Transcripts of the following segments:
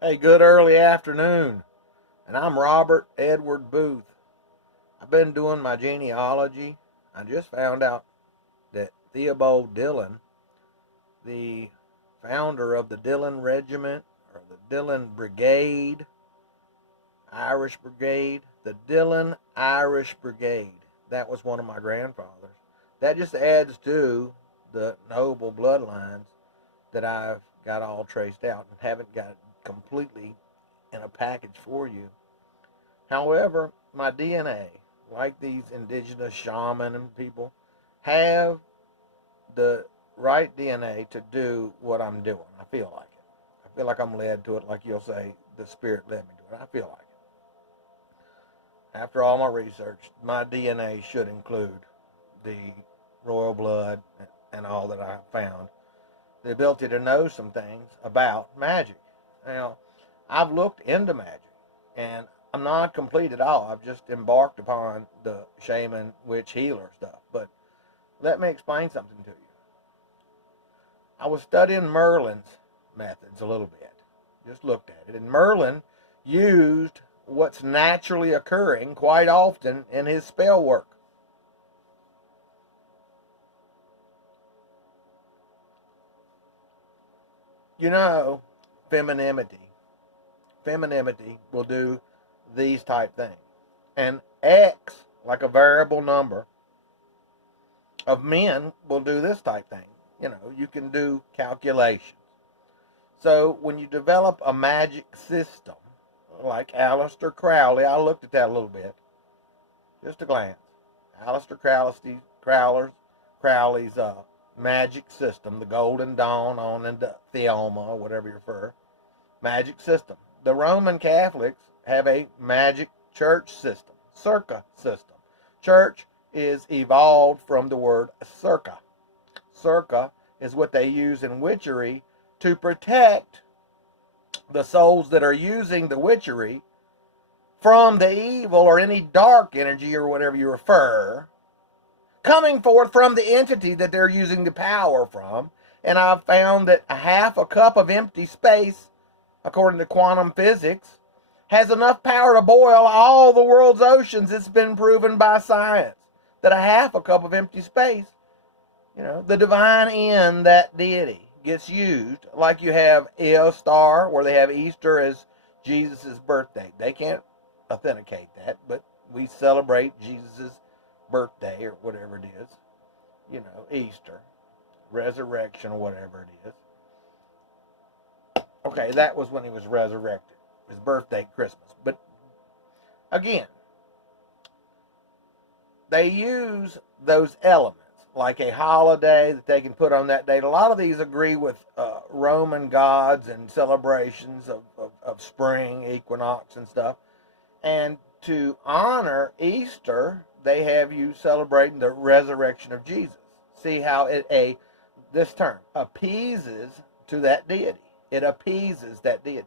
Hey, good early afternoon. And I'm Robert Edward Booth. I've been doing my genealogy. I just found out that Theobald Dillon, the founder of the Dillon Regiment or the Dillon Brigade, Irish Brigade, the Dillon Irish Brigade, that was one of my grandfathers. That just adds to the noble bloodlines that I've got all traced out and haven't got completely in a package for you. However, my DNA, like these indigenous shaman and people, have the right DNA to do what I'm doing. I feel like it. I feel like I'm led to it, like you'll say, the spirit led me to it. I feel like it. After all my research, my DNA should include the royal blood and all that I found. The ability to know some things about magic. Now, I've looked into magic, and I'm not complete at all. I've just embarked upon the shaman, witch, healer stuff. But let me explain something to you. I was studying Merlin's methods a little bit, just looked at it, and Merlin used what's naturally occurring quite often in his spell work. You know, femininity. Femininity will do these type things. And X, like a variable number of men, will do this type thing. You know, you can do calculations. So when you develop a magic system, like Aleister Crowley, I looked at that a little bit, just a glance. Crowley's magic system, the Golden Dawn on into Theoma, whatever you prefer, magic system. The Roman Catholics have a magic church system, circa system. Church is evolved from the word circa. Circa is what they use in witchery to protect the souls that are using the witchery from the evil or any dark energy or whatever you refer coming forth from the entity that they're using the power from. And I've found that a half a cup of empty space, according to quantum physics, has enough power to boil all the world's oceans. It's been proven by science that a half a cup of empty space, the divine in that deity gets used, like you have Eostar, where they have Easter as Jesus' birthday. They can't authenticate that, but we celebrate Jesus' birthday or whatever it is, Easter, resurrection or whatever it is. Okay, that was when he was resurrected. His birthday, Christmas. But again, they use those elements like a holiday that they can put on that date. A lot of these agree with Roman gods and celebrations of spring, equinox, and stuff. And to honor Easter, they have you celebrating the resurrection of Jesus. See how this term appeases to that deity. It appeases that deity.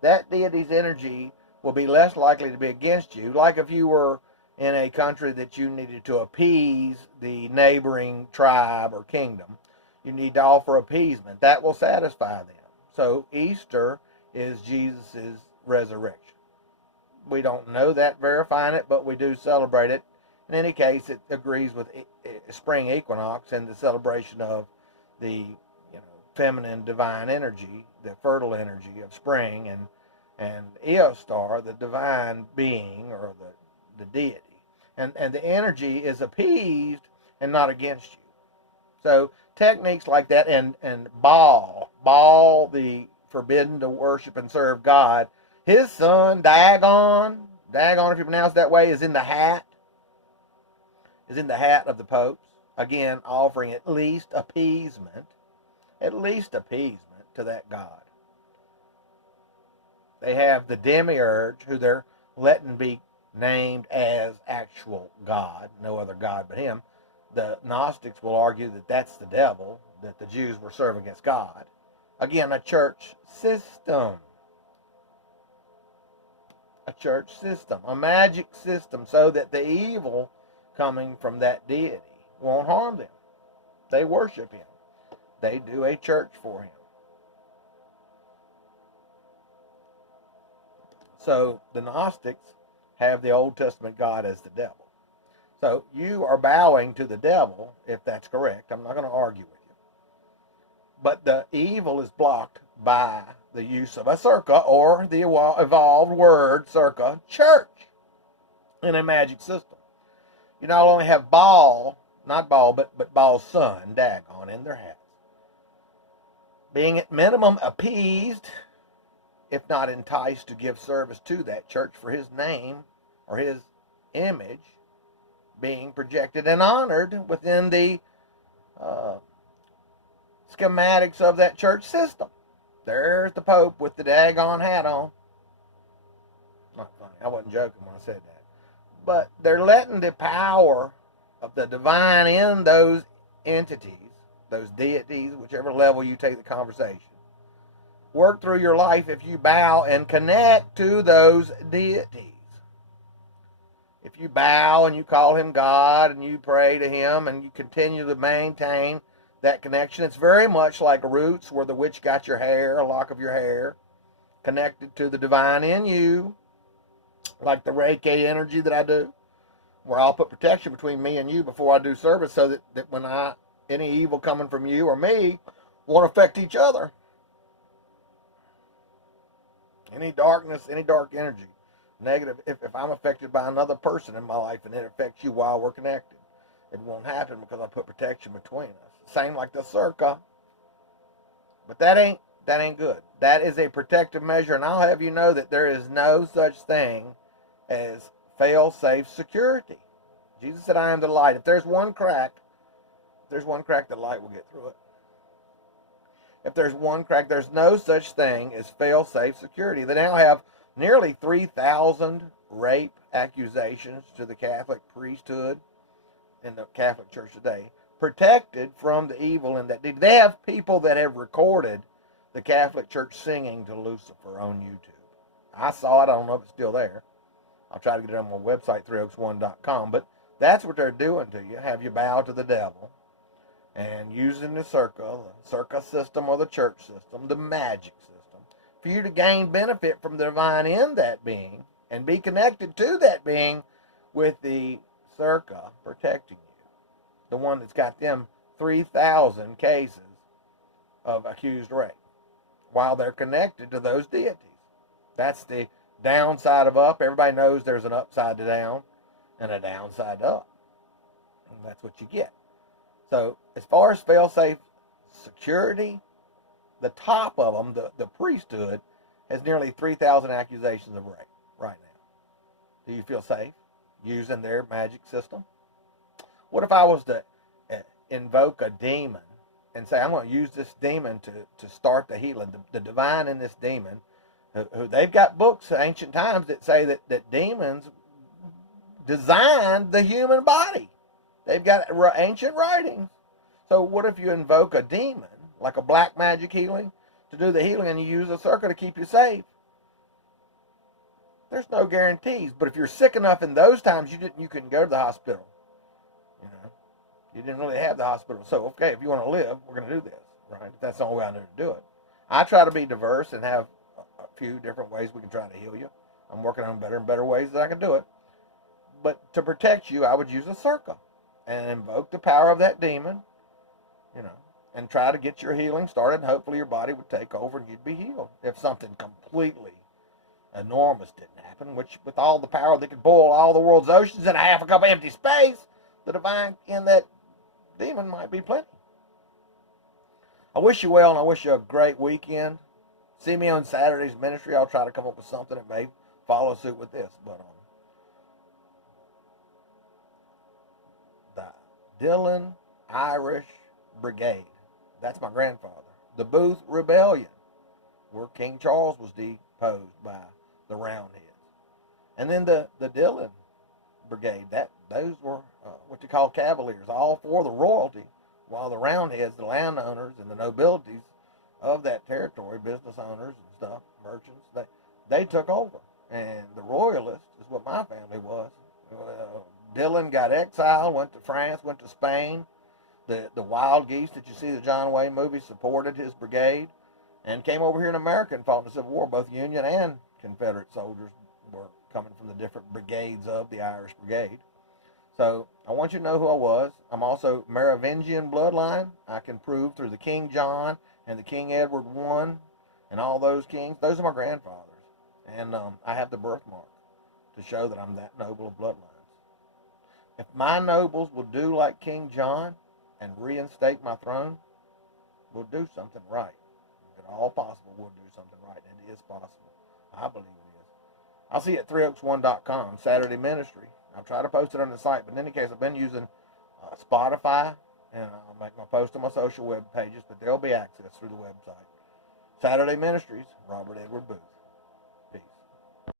That deity's energy will be less likely to be against you, like if you were in a country that you needed to appease the neighboring tribe or kingdom. You need to offer appeasement. That will satisfy them. So Easter is Jesus' resurrection. We don't know that, verifying it, but we do celebrate it. In any case, it agrees with spring equinox and the celebration of the feminine divine energy, the fertile energy of spring, and Eostar, the divine being or the deity. And the energy is appeased and not against you. So techniques like that and Baal, the forbidden to worship and serve God, his son, Dagon, if you pronounce it that way, is in the hat of the popes. Again, offering at least appeasement to that god. They have the demiurge, who they're letting be named as actual God, no other God but him. The Gnostics will argue that that's the devil, that the Jews were serving as God. Again, a church system, a magic system, so that the evil coming from that deity won't harm them. They worship him. They do a church for him. So the Gnostics have the Old Testament God as the devil. So you are bowing to the devil, if that's correct. I'm not going to argue with you. But the evil is blocked by the use of a circa, or the evolved word circa, church, in a magic system. You not only have Baal, not Baal, but Baal's son, Dagon, in their house, being at minimum appeased, if not enticed, to give service to that church for his name or his image being projected and honored within the schematics of that church system. There's the Pope with the daggone hat on. Not funny. I wasn't joking when I said that. But they're letting the power of the divine in those entities, those deities, whichever level you take the conversation, work through your life if you bow and connect to those deities. If you bow and you call him God and you pray to him and you continue to maintain that connection, it's very much like roots where the witch got your hair, a lock of your hair, connected to the divine in you, like the Reiki energy that I do, where I'll put protection between me and you before I do service, so that when any evil coming from you or me won't affect each other. Any darkness, any dark energy, negative, if I'm affected by another person in my life and it affects you while we're connected, it won't happen because I put protection between us. Same like the circa. But that ain't good. That is a protective measure, and I'll have you know that there is no such thing as fail-safe security. Jesus said, I am the light. If there's one crack, the light will get through it. If there's one crack, there's no such thing as fail-safe security. They now have nearly 3,000 rape accusations to the Catholic priesthood in the Catholic Church today, protected from the evil in that. They have people that have recorded the Catholic Church singing to Lucifer on YouTube. I saw it. I don't know if it's still there. I'll try to get it on my website, THREEOAKS1.com. But that's what they're doing to you. Have you bow to the devil and using the circa system or the church system, the magic system, for you to gain benefit from the divine in that being and be connected to that being with the circa protecting you. The one that's got them 3,000 cases of accused rape while they're connected to those deities. That's the downside of up. Everybody knows there's an upside to down and a downside to up. And that's what you get. So as far as fail-safe security, the top of them, the priesthood, has nearly 3,000 accusations of rape right now. Do you feel safe using their magic system? What if I was to invoke a demon and say, I'm going to use this demon to start the healing, the divine in this demon, who they've got books in ancient times that say that demons designed the human body. They've got ancient writings. So what if you invoke a demon, like a black magic healing, to do the healing, and you use a circle to keep you safe? There's no guarantees. But if you're sick enough in those times, you couldn't go to the hospital. You didn't really have the hospital. So, okay, if you want to live, we're going to do this, right? That's the only way I know to do it. I try to be diverse and have a few different ways we can try to heal you. I'm working on better and better ways that I can do it. But to protect you, I would use a circle and invoke the power of that demon, and try to get your healing started. And hopefully your body would take over and you'd be healed. If something completely enormous didn't happen, which with all the power that could boil all the world's oceans in a half a cup of empty space, the divine in that demon might be plenty. I wish you well, and I wish you a great weekend. See me on Saturday's ministry. I'll try to come up with something that may follow suit with this. But the Dillon Irish Brigade, that's my grandfather. The Booth Rebellion, where King Charles was deposed by the Roundheads. And then the Dillon Brigade, those were what you call Cavaliers, all for the royalty, while the Roundheads, the landowners and the nobilities of that territory, business owners and stuff, merchants, they took over. And the royalists is what my family was. Dillon got exiled, went to France, went to Spain. The wild geese that you see the John Wayne movie supported his brigade and came over here in America and fought in the Civil War, both Union and Confederate soldiers were coming from the different brigades of the Irish Brigade. So I want you to know who I was. I'm also Merovingian bloodline. I can prove through the King John and the King Edward I and all those kings. Those are my grandfathers. And I have the birthmark to show that I'm that noble of bloodlines. If my nobles will do like King John and reinstate my throne, we'll do something right. If at all possible, we'll do something right. And it is possible. I believe it is. I'll see you at THREEOAKS1.com, Saturday Ministry. I'll try to post it on the site, but in any case, I've been using Spotify, and I'll make my post on my social web pages, but there'll be access through the website. Saturday Ministries, Robert Edward Booth.